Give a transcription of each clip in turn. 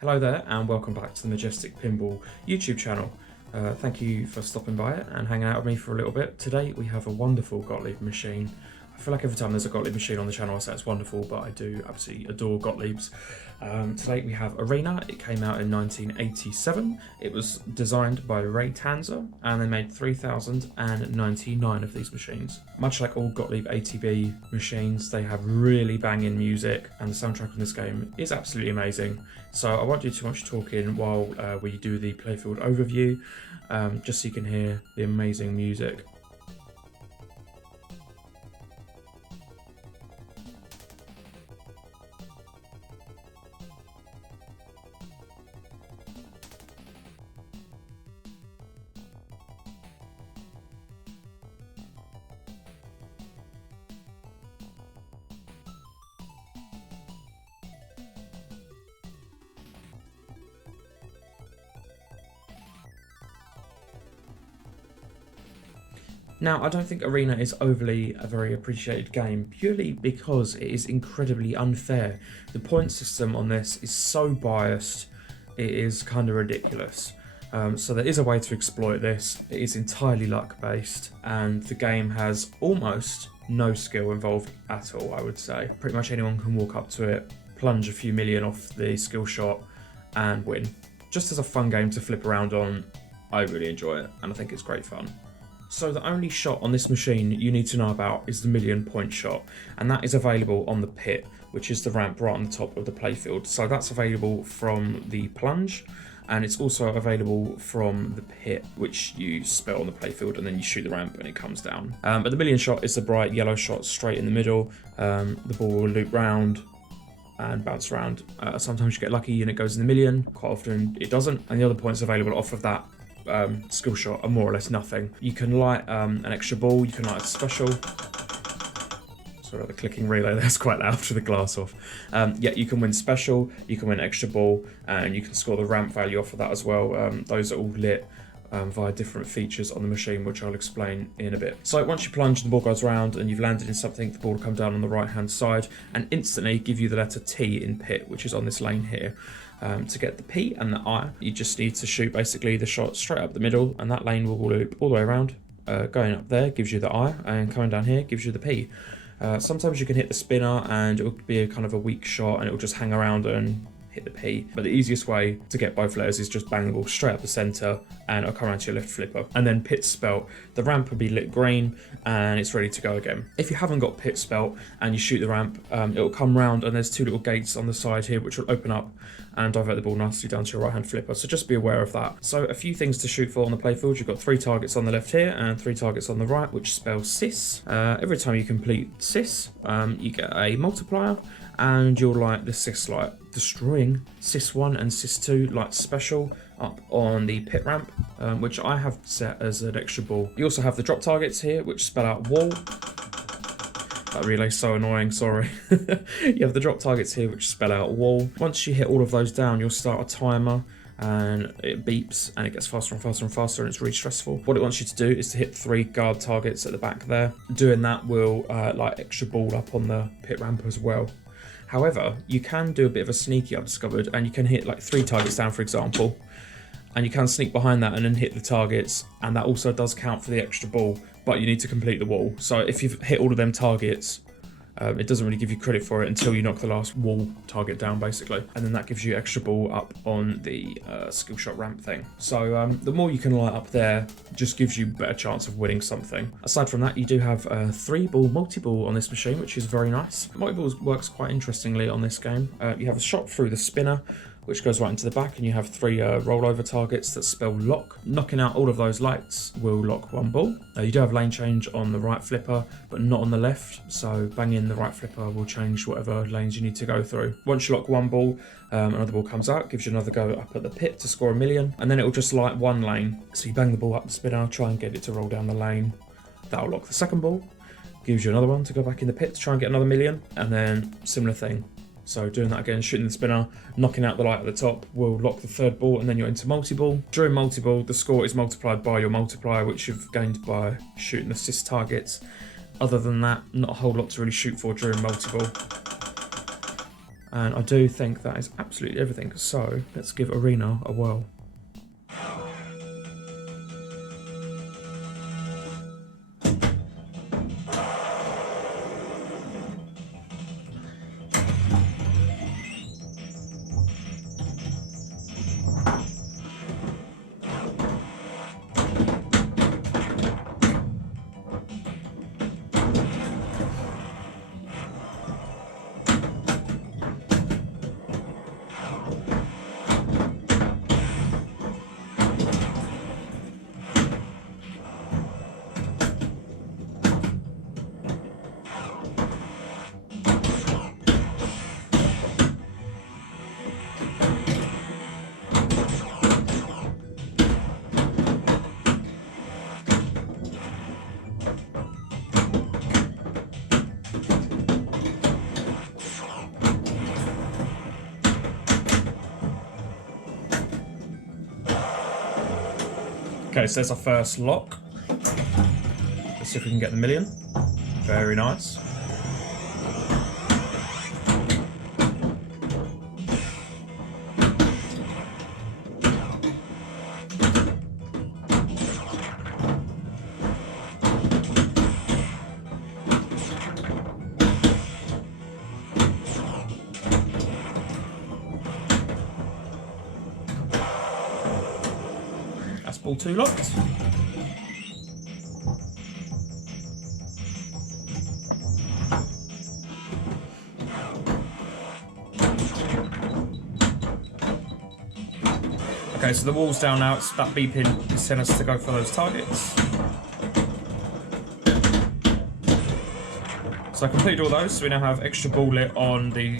Hello there and welcome back to the Majestic Pinball YouTube channel. Thank you for stopping by and hanging out with me for a little bit. Today we have a wonderful Gottlieb machine. I feel like every time there's a Gottlieb machine on the channel I say it's wonderful, but I do absolutely adore Gottliebs. Today we have Arena. It came out in 1987. It was designed by Ray Tanzer and they made 3,099 of these machines. Much like all Gottlieb ATB machines, they have really banging music and the soundtrack on this game is absolutely amazing. So I won't do too much talking while we do the playfield overview, just so you can hear the amazing music. Now, I don't think Arena is overly a very appreciated game, purely because it is incredibly unfair. The point system on this is so biased, it is kind of ridiculous. So there is a way to exploit this. It is entirely luck based, and the game has almost no skill involved at all, I would say. Pretty much anyone can walk up to it, plunge a few million off the skill shot, and win. Just as a fun game to flip around on, I really enjoy it, and I think it's great fun. So the only shot on this machine you need to know about is the 1,000,000 shot, and that is available on the pit, which is the ramp right on the top of the playfield. So that's available from the plunge, and it's also available from the pit, which you spell on the playfield and then you shoot the ramp and it comes down. But the 1,000,000 shot is the bright yellow shot straight in the middle. The ball will loop round and bounce around. Sometimes you get lucky and it goes in the million, quite often it doesn't, and the other points available off of that skill shot are more or less nothing. You can light an extra ball, you can light a special. Sorry about the clicking relay, that's quite loud with the glass off. Yeah, you can win special, you can win extra ball, and you can score the ramp value off of that as well. Those are all lit via different features on the machine, which I'll explain in a bit. So once you plunge and the ball goes around and you've landed in something, the ball will come down on the right hand side and instantly give you the letter T in pit, which is on this lane here. To get the P and the I, you just need to shoot basically the shot straight up the middle, and that lane will loop all the way around. Going up there gives you the I, and coming down here gives you the P. Sometimes you can hit the spinner and it will be a kind of a weak shot and it will just hang around and hit the P. But the easiest way to get both letters is just bang the ball straight up the centre and it'll come around to your left flipper. And then pit spelt, the ramp will be lit green and it's ready to go again. If you haven't got pit spelt and you shoot the ramp, it'll come round and there's two little gates on the side here which will open up and divert the ball nicely down to your right hand flipper. So just be aware of that. So a few things to shoot for on the playfield. You've got 3 targets on the left here and 3 targets on the right, which spells sis. Every time you complete sis, you get a multiplier and you'll light the sis light, destroying sis 1 and sis 2 light special up on the pit ramp, which I have set as an extra ball. You also have the drop targets here, which spell out wall. That relay's so annoying, sorry. You have the drop targets here, which spell out wall. Once you hit all of those down, you'll start a timer and it beeps and it gets faster and faster and faster and it's really stressful. What it wants you to do is to hit 3 guard targets at the back there. Doing that will light extra ball up on the pit ramp as well. However, you can do a bit of a sneaky, I've discovered, and you can hit like 3 targets down, for example, and you can sneak behind that and then hit the targets, and that also does count for the extra ball, but you need to complete the wall. So if you've hit all of them targets, it doesn't really give you credit for it until you knock the last wall target down, basically. And then that gives you extra ball up on the skill shot ramp thing. So the more you can light up there, just gives you a better chance of winning something. Aside from that, you do have a 3-ball multi-ball on this machine, which is very nice. Multi-ball works quite interestingly on this game. You have a shot through the spinner, which goes right into the back, and you have 3 rollover targets that spell lock. Knocking out all of those lights will lock 1 ball. You do have lane change on the right flipper, but not on the left, so banging the right flipper will change whatever lanes you need to go through. Once you lock 1 ball, another ball comes out, gives you another go up at the pit to score 1,000,000, and then it will just light 1 lane. So you bang the ball up the spinner, try and get it to roll down the lane. That'll lock the second ball, gives you another one to go back in the pit to try and get another 1,000,000, and then similar thing. So doing that again, shooting the spinner, knocking out the light at the top will lock the 3rd ball, and then you're into multi-ball. During multi-ball, the score is multiplied by your multiplier, which you've gained by shooting the sis targets. Other than that, not a whole lot to really shoot for during multi-ball. And I do think that is absolutely everything. So let's give Arena a whirl. Okay, so there's our first lock. Let's see if we can get the million. Very nice. That's ball 2 locked. Okay, so the wall's down now. It's that beeping is telling us to go for those targets. So I completed all those, so we now have extra ball lit on the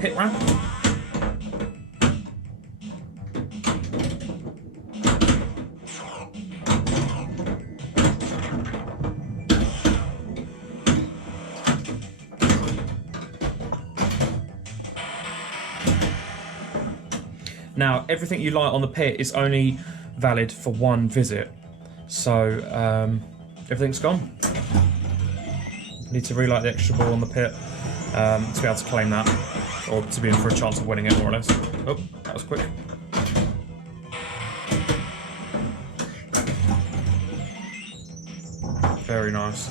pit ramp. Now, everything you light on the pit is only valid for one visit, so everything's gone. Need to relight the extra ball on the pit to be able to claim that, or to be in for a chance of winning it, more or less. Oh, that was quick. Very nice.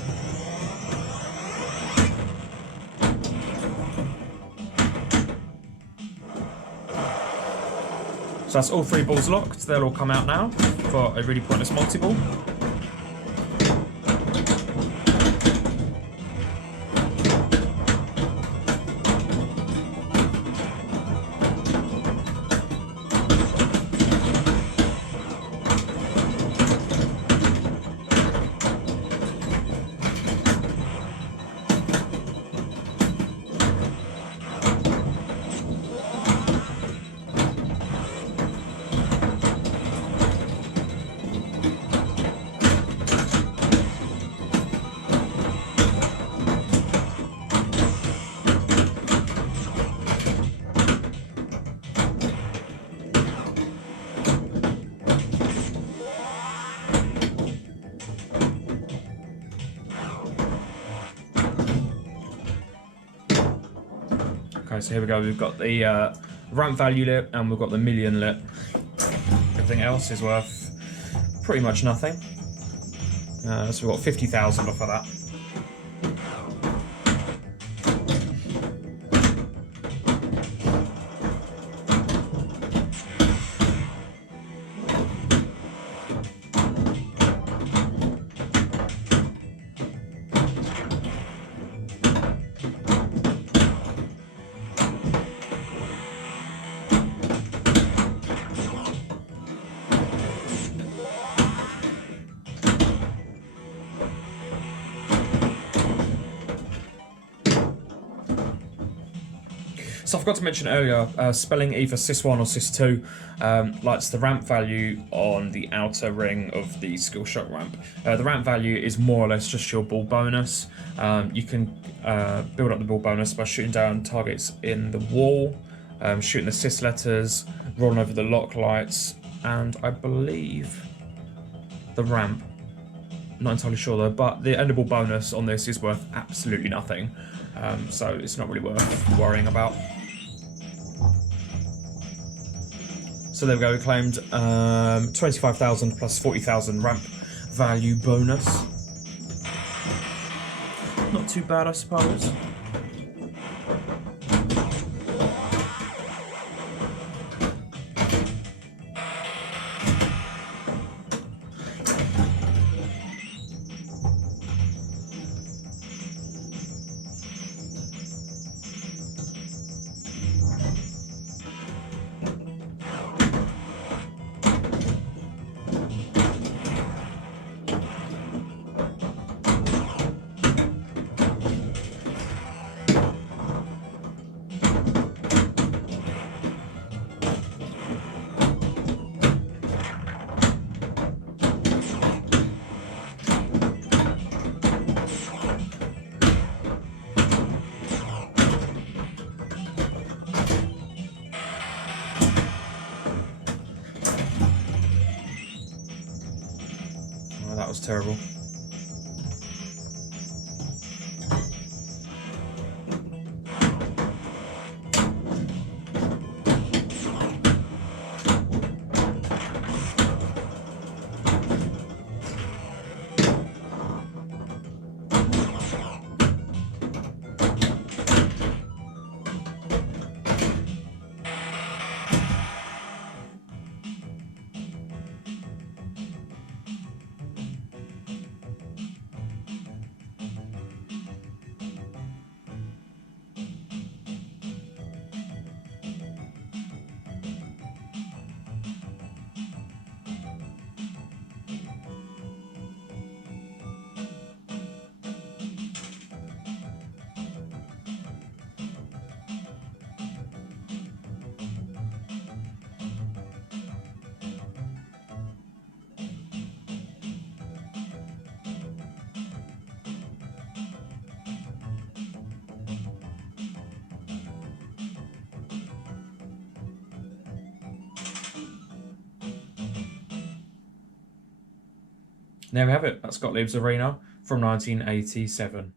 So that's all 3 balls locked. They'll all come out now for a really pointless multi-ball. Okay, so here we go. We've got the ramp value lit and we've got the million lit. Everything else is worth pretty much nothing. So we've got 50,000 off of that. So I forgot to mention earlier, spelling either Sys 1 or Sys 2 lights the ramp value on the outer ring of the skill shot ramp. The ramp value is more or less just your ball bonus. You can build up the ball bonus by shooting down targets in the wall, shooting the Sys letters, rolling over the lock lights, and I believe the ramp. Not entirely sure though, but the endable bonus on this is worth absolutely nothing. So it's not really worth worrying about. So there we go, we claimed 25,000 plus 40,000 ramp value bonus. Not too bad, I suppose. Oh, that was terrible. There we have it. That's Gottlieb's Arena from 1987.